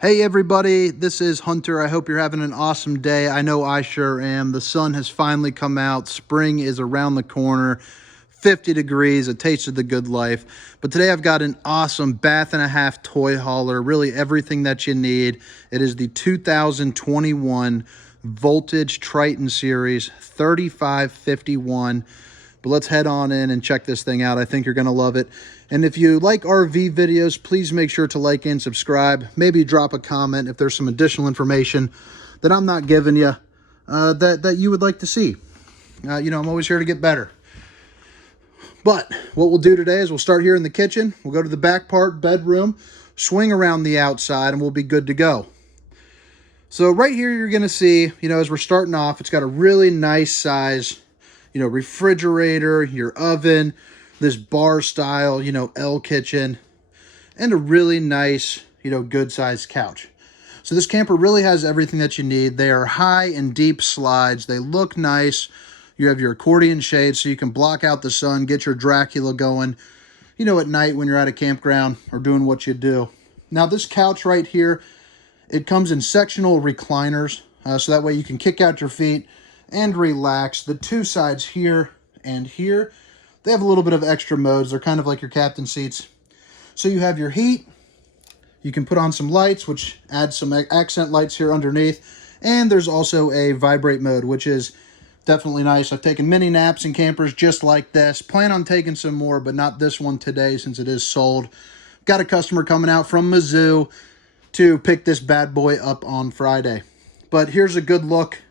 Hey everybody, this is Hunter. I hope you're having an awesome day. I know I sure am. The sun has finally come out. Spring is around the corner. 50 degrees, a taste of the good life. But today I've got an awesome bath and a half toy hauler, really everything that you need. It is the 2021 Voltage Triton Series 3551. But let's head on in and check this thing out. I think you're going to love it. And if you like RV videos, please make sure to like and subscribe. Maybe drop a comment if there's some additional information that I'm not giving you that you would like to see. I'm always here to get better. But what we'll do today is we'll start here in the kitchen. We'll go to the back part, bedroom, swing around the outside, and we'll be good to go. So right here you're going to see, as we're starting off, it's got a really nice size, refrigerator, your oven, this bar style, L kitchen, and a really nice, good sized couch. So this camper really has everything that you need. They are high and deep slides. They look nice. You have your accordion shades so you can block out the sun, get your Dracula going, at night when you're at a campground or doing what you do. Now this couch right here, it comes in sectional recliners, so that way you can kick out your feet and relax. The two sides here and here, they have a little bit of extra modes. They're kind of like your captain seats. So you have your heat. You can put on some lights, which adds some accent lights here underneath. And there's also a vibrate mode, which is definitely nice. I've taken many naps in campers just like this. Plan on taking some more, but not this one today since it is sold. Got a customer coming out from Mizzou to pick this bad boy up on Friday. But here's a good look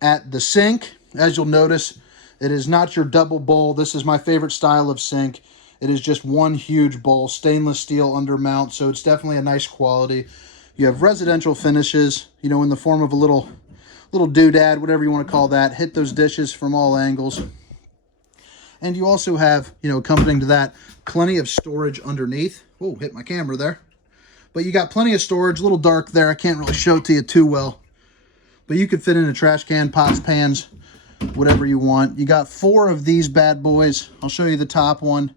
at the sink. As you'll notice, it is not your double bowl. This is my favorite style of sink. It is just one huge bowl, stainless steel undermount, so it's definitely a nice quality. You have residential finishes, in the form of a little doodad, whatever you want to call that. Hit those dishes from all angles. And you also have, accompanying to that, plenty of storage underneath. Whoa, hit my camera there. But you got plenty of storage, a little dark there. I can't really show it to you too well. But you could fit in a trash can, pots, pans, whatever you want. You got 4 of these bad boys. I'll show you the top one.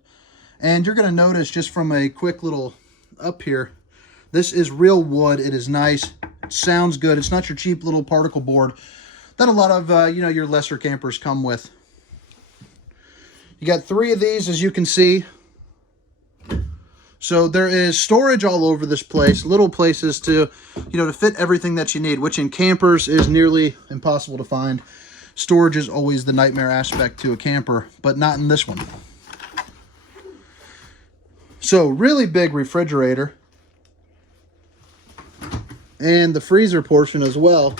And you're going to notice just from a quick little up here, this is real wood. It is nice. It sounds good. It's not your cheap little particle board that a lot of, your lesser campers come with. You got 3 of these, as you can see. So there is storage all over this place, little places to, to fit everything that you need, which in campers is nearly impossible to find. Storage is always the nightmare aspect to a camper, but not in this one. So really big refrigerator. And the freezer portion as well.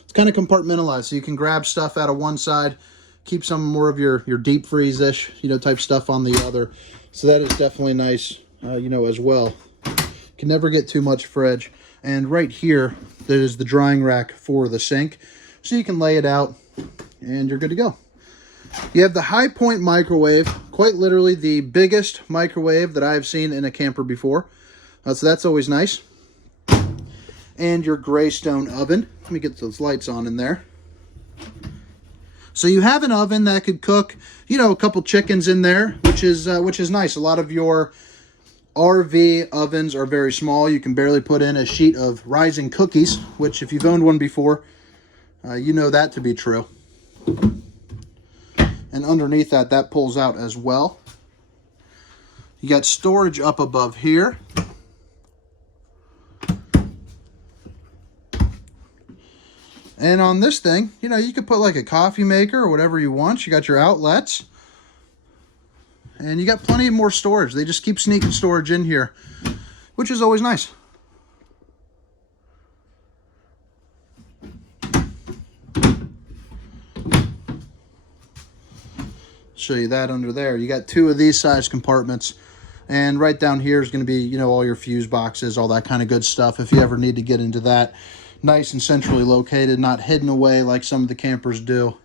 It's kind of compartmentalized, so you can grab stuff out of one side, keep some more of your deep freeze-ish, type stuff on the other. So that is definitely nice. As well. Can never get too much fridge. And right here, there is the drying rack for the sink. So you can lay it out and you're good to go. You have the High Point microwave, quite literally the biggest microwave that I've seen in a camper before. So that's always nice. And your Greystone oven. Let me get those lights on in there. So you have an oven that could cook, a couple chickens in there, which is nice. A lot of your RV ovens are very small. You can barely put in a sheet of rising cookies, which if you've owned one before, you know that to be true. And underneath that pulls out as well. You got storage up above here. And on this thing, you could put like a coffee maker or whatever you want. You got your outlets. And you got plenty more storage. They just keep sneaking storage in here, which is always nice. Show you that under there. You got 2 of these size compartments. And right down here is going to be, all your fuse boxes, all that kind of good stuff if you ever need to get into that. Nice and centrally located, not hidden away like some of the campers do.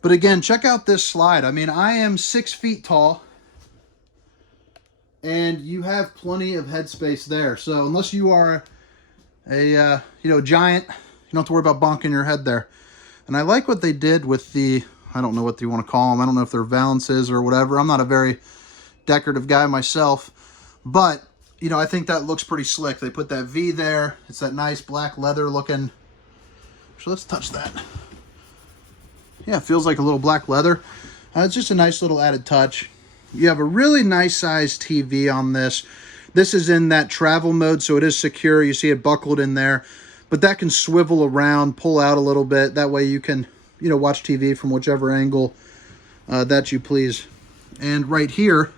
But again, check out this slide. I mean, I am 6 feet tall, and you have plenty of headspace there. So unless you are a giant, you don't have to worry about bonking your head there. And I like what they did with the, I don't know what you want to call them. I don't know if they're valances or whatever. I'm not a very decorative guy myself, but you know, I think that looks pretty slick. They put that V there. It's that nice black leather looking. So let's touch that. Yeah, it feels like a little black leather. It's just a nice little added touch. You have a really nice sized TV on this. This is in that travel mode, so it is secure. You see it buckled in there, but that can swivel around, pull out a little bit. That way you can, you know, watch TV from whichever angle that you please. And right here,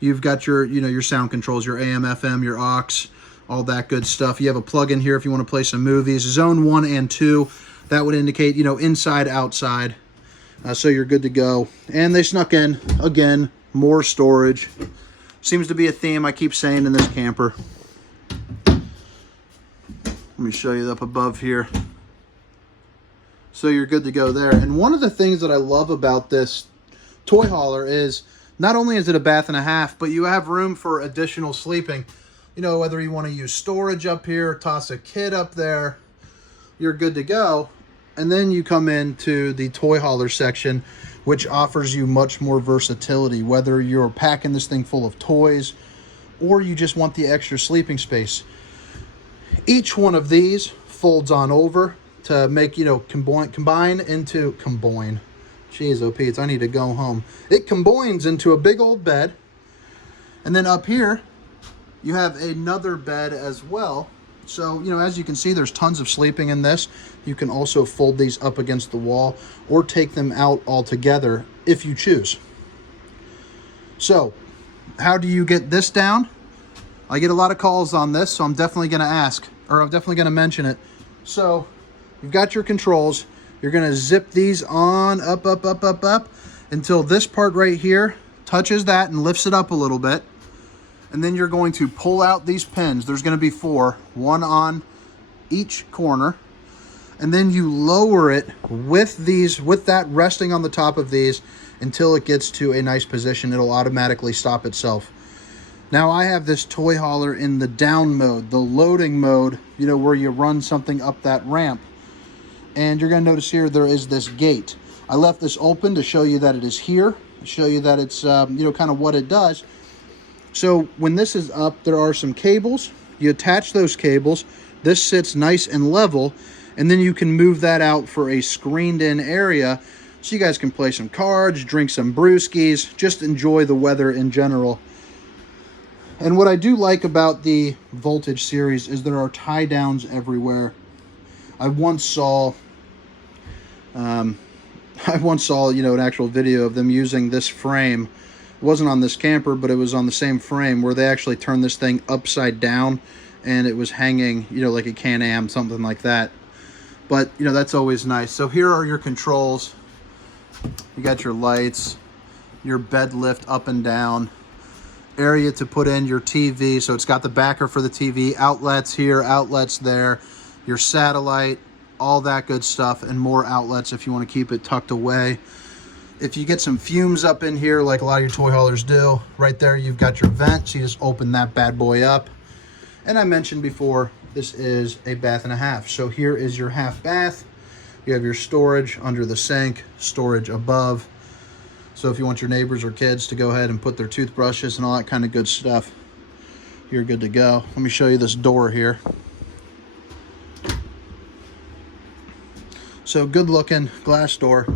you've got your, you know, your sound controls, your AM, FM, your aux, all that good stuff. You have a plug in here if you want to play some movies. Zone 1 and 2, that would indicate, you know, inside, outside. So you're good to go. And they snuck in, again, more storage. Seems to be a theme I keep saying in this camper. Let me show you up above here. So you're good to go there. And one of the things that I love about this toy hauler is not only is it a bath and a half, but you have room for additional sleeping. You know, whether you want to use storage up here, toss a kid up there, you're good to go. And then you come into the toy hauler section, which offers you much more versatility, whether you're packing this thing full of toys or you just want the extra sleeping space. Each one of these folds on over to make, you know, combine. Jeez, oh Pete, I need to go home. It combines into a big old bed. And then up here, you have another bed as well. So, you know, as you can see, there's tons of sleeping in this. You can also fold these up against the wall or take them out altogether if you choose. So, how do you get this down? I get a lot of calls on this, so I'm definitely going to ask, or I'm definitely going to mention it. So, you've got your controls. You're going to zip these on up until this part right here touches that and lifts it up a little bit. And then you're going to pull out these pins. There's going to be 4, one on each corner. And then you lower it with that resting on the top of these until it gets to a nice position. It'll automatically stop itself. Now I have this toy hauler in the down mode, the loading mode, you know, where you run something up that ramp. And you're going to notice here there is this gate. I left this open to show you that it is here, to show you that it's, you know, kind of what it does. So when this is up, there are some cables. You attach those cables. This sits nice and level, and then you can move that out for a screened-in area so you guys can play some cards, drink some brewskis, just enjoy the weather in general. And what I do like about the Voltage series is there are tie-downs everywhere. I once saw, you know, an actual video of them using this frame. It wasn't on this camper, but it was on the same frame where they actually turned this thing upside down and it was hanging, you know, like a Can-Am, something like that. But, you know, that's always nice. So here are your controls. You got your lights, your bed lift up and down, area to put in your TV. So it's got the backer for the TV, outlets here, outlets there, your satellite, all that good stuff, and more outlets if you want to keep it tucked away. If you get some fumes up in here, like a lot of your toy haulers do, right there you've got your vent, so you just open that bad boy up. And I mentioned before, this is a bath and a half. So here is your half bath. You have your storage under the sink, storage above. So if you want your neighbors or kids to go ahead and put their toothbrushes and all that kind of good stuff, you're good to go. Let me show you this door here. So good looking glass door.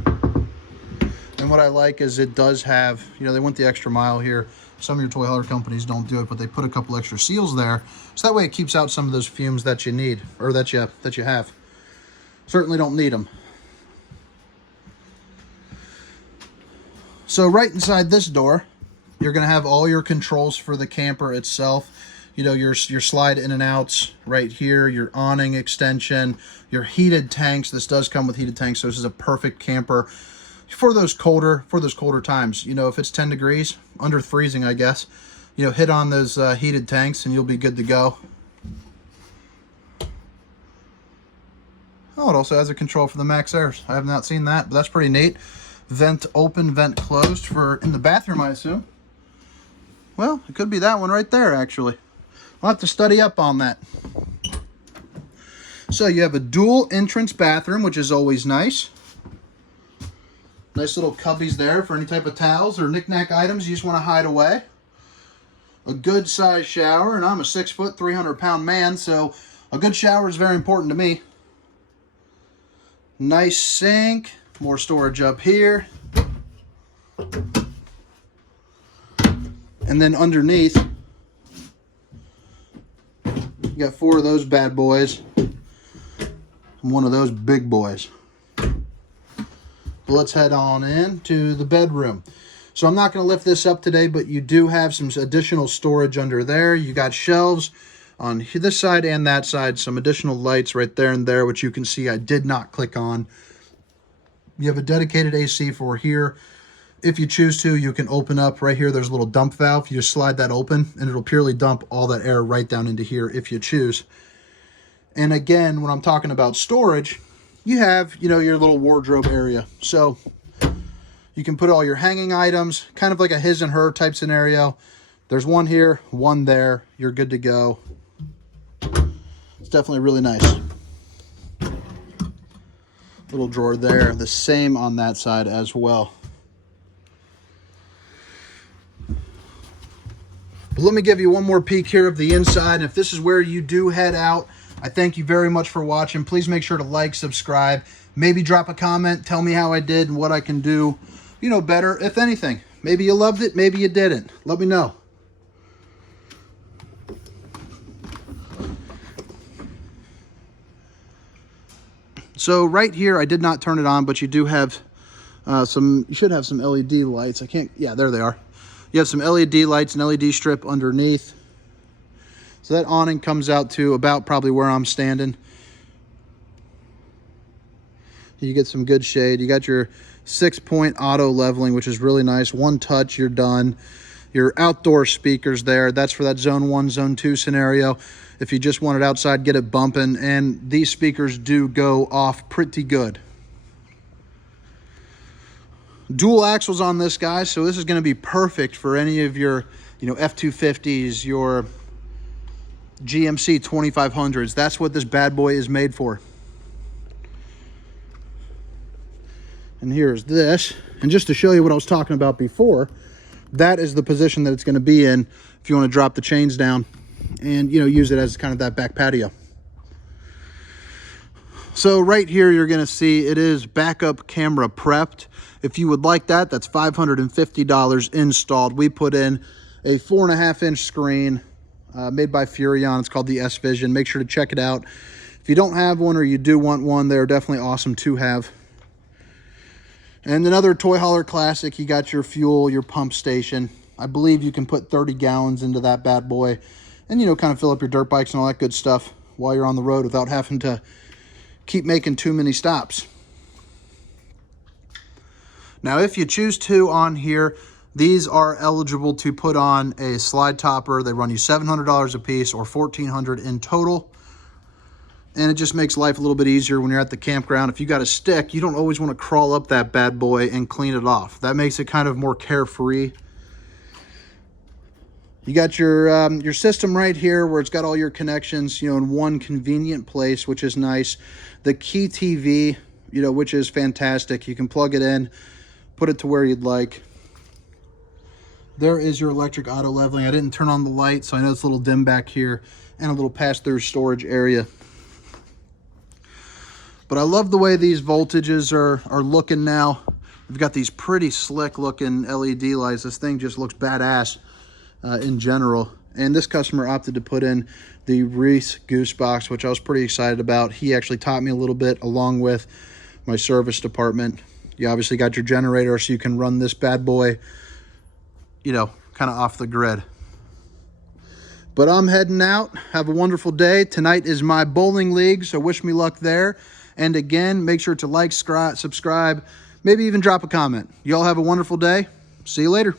And what I like is it does have, you know, they went the extra mile here. Some of your toy hauler companies don't do it, but they put a couple extra seals there. So that way it keeps out some of those fumes that you need, or that you have. Certainly don't need them. So right inside this door, you're going to have all your controls for the camper itself. You know, your slide in and outs right here, your awning extension, your heated tanks. This does come with heated tanks, so this is a perfect camper for those colder times. You know, if it's 10 degrees, under freezing, I guess, you know, hit on those heated tanks and you'll be good to go. Oh, it also has a control for the max airs. I have not seen that, but that's pretty neat. Vent open, vent closed for in the bathroom, I assume. Well, it could be that one right there, actually. I'll have to study up on that. So you have a dual entrance bathroom, which is always nice. Nice little cubbies there for any type of towels or knick-knack items you just want to hide away. a good size shower, and I'm a 6 foot, 300-pound man, so a good shower is very important to me. Nice sink, more storage up here. And then underneath, you got 4 of those bad boys and one of those big boys. Let's head on in to the bedroom. So I'm not going to lift this up today, but you do have some additional storage under there. You got shelves on this side and that side, some additional lights right there and there, which you can see I did not click on. You have a dedicated AC for here. If you choose to, you can open up right here. There's a little dump valve. You just slide that open and it'll purely dump all that air right down into here if you choose. And again, when I'm talking about storage, you have, you know, your little wardrobe area. So you can put all your hanging items, kind of like a his and her type scenario. There's one here, one there. You're good to go. It's definitely really nice. Little drawer there. The same on that side as well. But let me give you one more peek here of the inside. And if this is where you do head out, I thank you very much for watching. Please make sure to like, subscribe, maybe drop a comment, tell me how I did and what I can do, you know, better, if anything. Maybe you loved it, maybe you didn't. Let me know. So right here, I did not turn it on, but you do have you should have some LED lights. Yeah, there they are. You have some LED lights and LED strip underneath. So that awning comes out to about probably where I'm standing. You get some good shade. You got your 6-point auto leveling, which is really nice. One touch, you're done. Your outdoor speakers there. That's for that zone 1, zone 2 scenario. If you just want it outside, get it bumping. And these speakers do go off pretty good. Dual axles on this guy, so this is going to be perfect for any of your, you know, F250s, your GMC 2500s. That's what this bad boy is made for. And here's this. And just to show you what I was talking about before, that is the position that it's going to be in if you want to drop the chains down and, you know, use it as kind of that back patio. So right here, you're going to see it is backup camera prepped. If you would like that, that's $550 installed. We put in a 4.5-inch screen made by Furion. It's called the S Vision. Make sure to check it out. If you don't have one or you do want one, they're definitely awesome to have. And another toy hauler classic, you got your fuel, your pump station. I believe you can put 30 gallons into that bad boy and, you know, kind of fill up your dirt bikes and all that good stuff while you're on the road without having to keep making too many stops. Now, if you choose to on here, these are eligible to put on a slide topper. They run you $700 a piece or $1,400 in total. And it just makes life a little bit easier when you're at the campground. If you got a stick, you don't always want to crawl up that bad boy and clean it off. That makes it kind of more carefree. You got your system right here where it's got all your connections, you know, in one convenient place, which is nice. The key TV, you know, which is fantastic. You can plug it in, put it to where you'd like. There is your electric auto leveling. I didn't turn on the light, so I know it's a little dim back here, and a little pass-through storage area. But I love the way these voltages are looking now. We've got these pretty slick looking LED lights. This thing just looks badass in general. And this customer opted to put in the Reese Goose Box, which I was pretty excited about. He actually taught me a little bit along with my service department. You obviously got your generator so you can run this bad boy, you know, kind of off the grid. But I'm heading out. Have a wonderful day. Tonight is my bowling league, so wish me luck there. And again, make sure to like, subscribe, maybe even drop a comment. Y'all have a wonderful day. See you later.